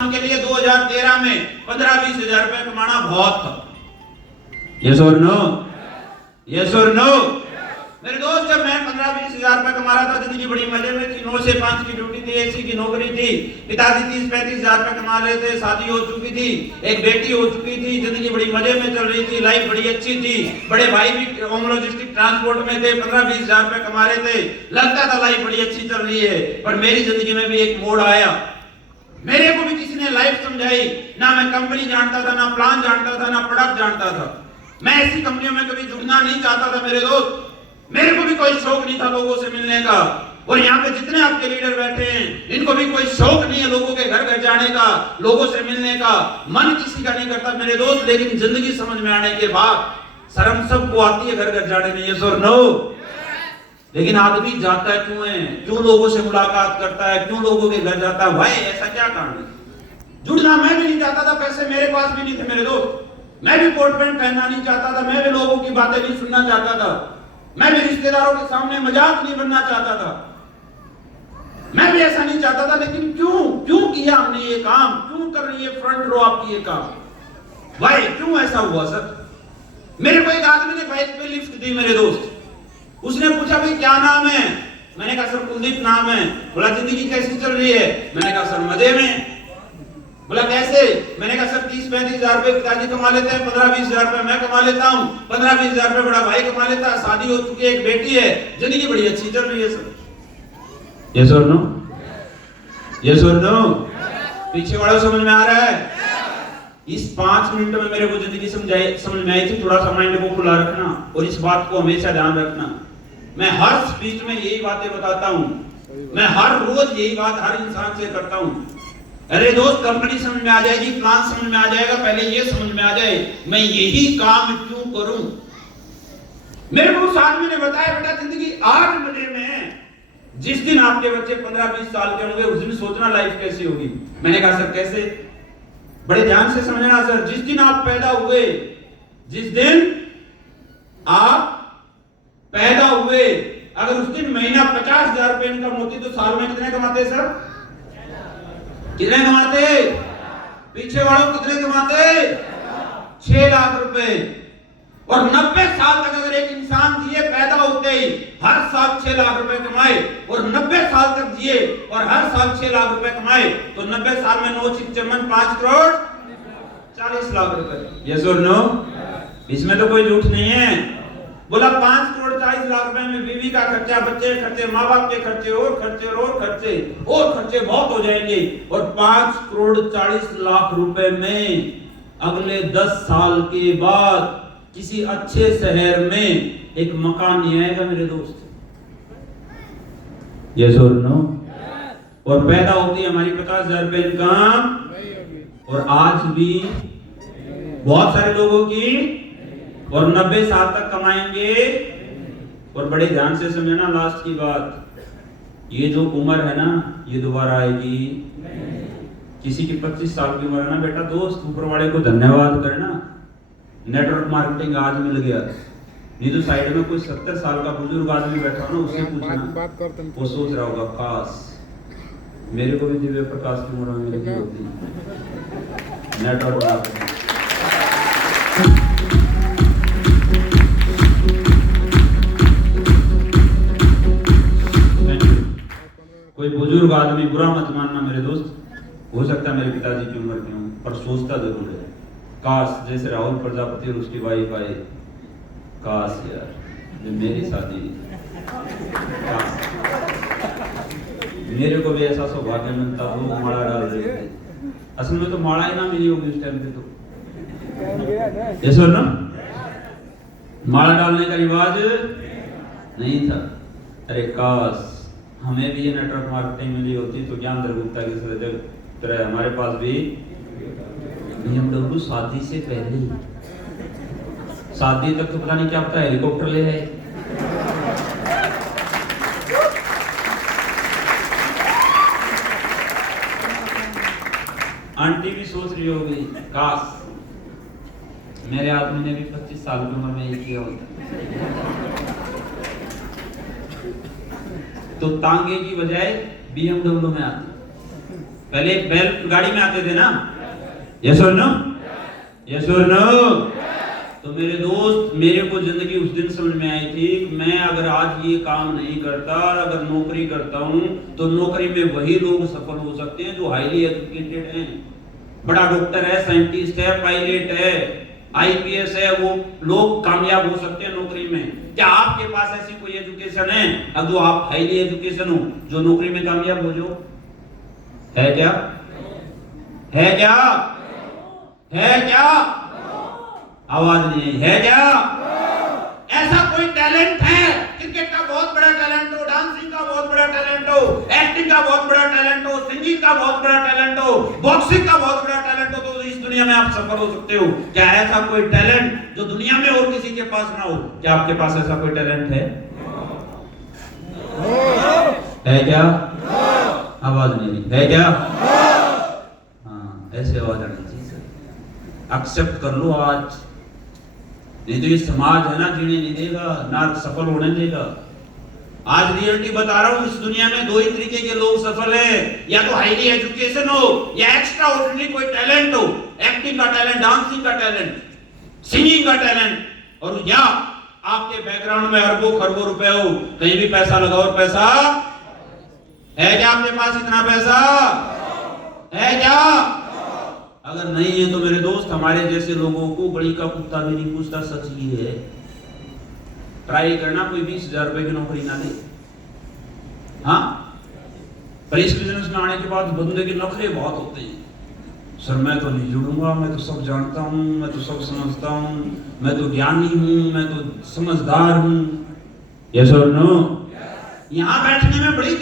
के लिए 2013 में 15-20 हजार रुपए कमाना बहुत था। यस और नो? यस और नो? मेरे दोस्त, जब मैं 15-20 हजार रुपए कमा रहा था, जिंदगी बड़ी मजे में थी। 9 से 5 की ड्यूटी थी, एसी की नौकरी थी, पिताजी 30-35 हजार रुपए कमा रहे थे, शादी हो चुकी थी, एक बेटी हो चुकी थी, जिंदगी बड़ी मजे में चल रही थी, लाइफ बड़ी अच्छी थी। बड़े भाई भी लॉजिस्टिक ट्रांसपोर्ट में थे, 15-20 हजार रुपए कमा रहे थे, लगता था लाइफ बड़ी अच्छी चल रही है। पर मेरी जिंदगी में भी एक मोड़ आया। मेरे को भी किसी ने लाइफ समझाई। ना मैं कंपनी जानता था, ना प्लान जानता था, ना प्रोडक्ट जानता था। मैं ऐसी कंपनियों में कभी जुड़ना नहीं चाहता था मेरे दोस्त। मेरे को भी कोई शौक नहीं था लोगों से मिलने का। और यहाँ पे जितने आपके लीडर बैठे हैं, इनको भी कोई शौक नहीं है लोगों के घर घर जाने का, लोगों से मिलने का। मन किसी का नहीं करता मेरे दोस्त। लेकिन जिंदगी समझ में आने के बाद शर्म सबको आती है घर घर जाने में। यस और नो? लेकिन आदमी जाता है क्यों है? क्यों लोगों से मुलाकात करता है? क्यों लोगों के घर जाता है? भाई ऐसा क्या कारण है? जुड़ना मैं भी नहीं चाहता था, पैसे मेरे पास भी नहीं थे मेरे दोस्त। मैं भी कोट पैंट पहनना नहीं चाहता था, मैं भी लोगों की बातें नहीं सुनना चाहता था, मैं भी रिश्तेदारों के सामने मजाक नहीं बनना चाहता था, मैं भी ऐसा नहीं चाहता था। लेकिन क्यों किया हमने ये काम? क्यों कर रही है फ्रंट रो आपकी ये काम? भाई क्यों ऐसा हुआ सर? मेरे को एक आदमी ने बाइक पे लिफ्ट दी मेरे दोस्त। उसने पूछा भाई क्या नाम है? मैंने कहा सर कुलदीप नाम है। बोला जिंदगी कैसी चल रही है? मैंने कहा सर मजे में। बोला कैसे? मैंने कहा सर 30-35 हजार रुपए पिताजी कमा लेते हैं, 15-20 हजार रुपए मैं कमा लेता हूँ, 15-20 हजार रुपए बड़ा भाई कमा लेता है, शादी हो चुकी है, एक बेटी है, जिंदगी बड़ी अच्छी चल रही है सर। यस और नो? यस और नो? पीछे वाला समझ में आ रहा है? इस 5 मिनट में मेरे को जिंदगी समझ में आई थी। थोड़ा सा माइंड को खुला रखना और इस बात को हमेशा ध्यान रखना। मैं हर स्पीच में यही बातें बताता हूँ, मैं हर रोज यही बात हर इंसान से करता हूँ। अरे दोस्त, कंपनी समझ में आ जाएगी, प्लान समझ में आ जाएगा, पहले ये समझ में आ जाए मैं यही काम क्यों करूं। मेरे को उस आदमी ने बताया बेटा जिंदगी 8 मजे में है। जिस दिन आपके बच्चे 15-20 साल के होंगे उस दिन सोचना लाइफ कैसी होगी। मैंने कहा सर कैसे? बड़े ध्यान से समझना सर। जिस दिन आप पैदा हुए, जिस दिन आप पैदा हुए, अगर उस दिन महीना 50 हजार रुपए इनकम होती तो साल में कितने कमाते सर? कितने कमाते? पीछे वालों कितने कमाते? 6 लाख रुपए। और 90 साल तक अगर एक इंसान जिए, पैदा होते ही हर साल 6 लाख रुपए कमाए और 90 साल तक जिए और हर साल 6 लाख रुपए कमाए तो 90 साल में 9 6 चमन 5 करोड़ 40 लाख रुपए। यस और नो? इसमें तो कोई झूठ नहीं है। बोला 5 करोड़ 40 लाख रुपए में बीवी का खर्चा, बच्चे के खर्चे, माँ बाप के खर्चे और खर्चे और खर्चे और खर्चे बहुत हो जाएंगे। और 5 करोड़ 40 लाख रुपए में अगले 10 साल के बाद किसी अच्छे शहर में एक मकान नहीं आएगा मेरे दोस्त। यस और नो? और पैदा होती है हमारी 50 हजार रुपए इनकम और आज भी बहुत सारे लोगों की, और 90 साल तक कमाएंगे। और बड़े ध्यान से समझना लास्ट की बात, ये जो उम्र है ना ये दोबारा आएगी। किसी की 25 साल की उम्र है ना बेटा दोस्त, ऊपर वाले को धन्यवाद करना, नेटवर्क मार्केटिंग आज मिल गया। नहीं तो साइड में कोई 70 साल का बुजुर्ग आदमी बैठा ना, उससे पूछना, वो सोच रहा होगा काश मेरे को भी दिव्य प्रकाश की उम्र मिली होती। Network marketing. कोई बुजुर्ग आदमी बुरा मत मानना मेरे दोस्त, हो सकता है मेरे पिताजी की उम्र की हूं, पर सोचता जरूर है काश जैसे राहुल प्रजापति और उसकी वाइफ आए, काश यार जो मेरी शादी, मेरे को भी ऐसा सौभाग्य मिलता तो माला डाल देते। असल में तो माला ही ना मिली होगी उस टाइम पे तो। जैसे ना माला डालने का रिवाज नहीं था। अरे काश हमें भी ये नेटवर्क मार्केटिंग मिली होती तो ज्ञान दरगुप्ता की तरह हमारे पास भी BMW शादी से पहले, शादी तक तो पता नहीं क्या पता हेलीकॉप्टर ले आए। आंटी भी सोच रही होगी काश मेरे आदमी ने भी 25 साल की उम्र में ये किया होता। तो तांगे की बजाय BMW में आती। पहले बैल गाड़ी में आते थे ना? यस और नो? यस और नो? तो मेरे दोस्त, मेरे को जिंदगी उस दिन समझ में आई थी कि मैं अगर आज ये काम नहीं करता, अगर नौकरी करता हूं, तो नौकरी में वही लोग सफल हो सकते हैं जो हाईली एजुकेटेड हैं, बड़ा डॉक्टर है, साइंटिस्ट है, पायलट है, आईपीएस है, वो लोग कामयाब हो सकते हैं नौकरी में। क्या आपके पास ऐसी कोई एजुकेशन है अब जो आप हाईली एजुकेशन हो जो नौकरी में कामयाब हो जाओ? है क्या? है क्या? है क्या? आवाज नहीं है क्या? ऐसा कोई टैलेंट है? क्रिकेट का बहुत बड़ा टैलेंट हो, डांसिंग का बहुत बड़ा टैलेंट हो, एक्टिंग का बहुत बड़ा टैलेंट हो, सिंगिंग का बहुत बड़ा टैलेंट हो, बॉक्सिंग का बहुत बड़ा टैलेंट हो, तो इस दुनिया में आप सफल हो सकते हो। क्या ऐसा कोई टैलेंट जो दुनिया में और किसी के पास ना हो? क्या आपके पास ऐसा कोई टैलेंट है? है क्या? आवाज नहीं है क्या? हाँ, ऐसे आवाज आनी चाहिए। एक्सेप्ट कर लो आज, नहीं तो ये समाज है ना जीने नहीं देगा, ना सफल होने देगा। आज रियलिटी बता रहा हूं, इस दुनिया में दो ही तरीके के लोग सफल हैं, या तो हाईली एजुकेशन हो या एक्स्ट्रा ऑर्डिनरी कोई टैलेंट हो, एक्टिंग का टैलेंट, डांसिंग का टैलेंट, सिंगिंग का टैलेंट, और या आपके बैकग्राउंड में अरबों खरबों रुपए हो, कहीं भी पैसा लगाओ और पैसा है क्या? आपके पास इतना पैसा है क्या? अगर नहीं है तो मेरे दोस्त, हमारे जैसे लोगों को बड़ी का कुत्ता भी नहीं पूछता, सच ही है। ट्राई करना, कोई 20,000 रुपए की नौकरी ना दे। हाँ, पर इस बिजनेस में आने के बाद बंदे के नखरे बहुत होते हैं। सर मैं तो नहीं जुड़ूंगा, मैं तो सब जानता हूँ, मैं तो सब समझता हूँ, मैं तो ज्ञानी हूँ, मैं तो समझदार हूँ। यस और नो? यहाँ बैठने में बड़ी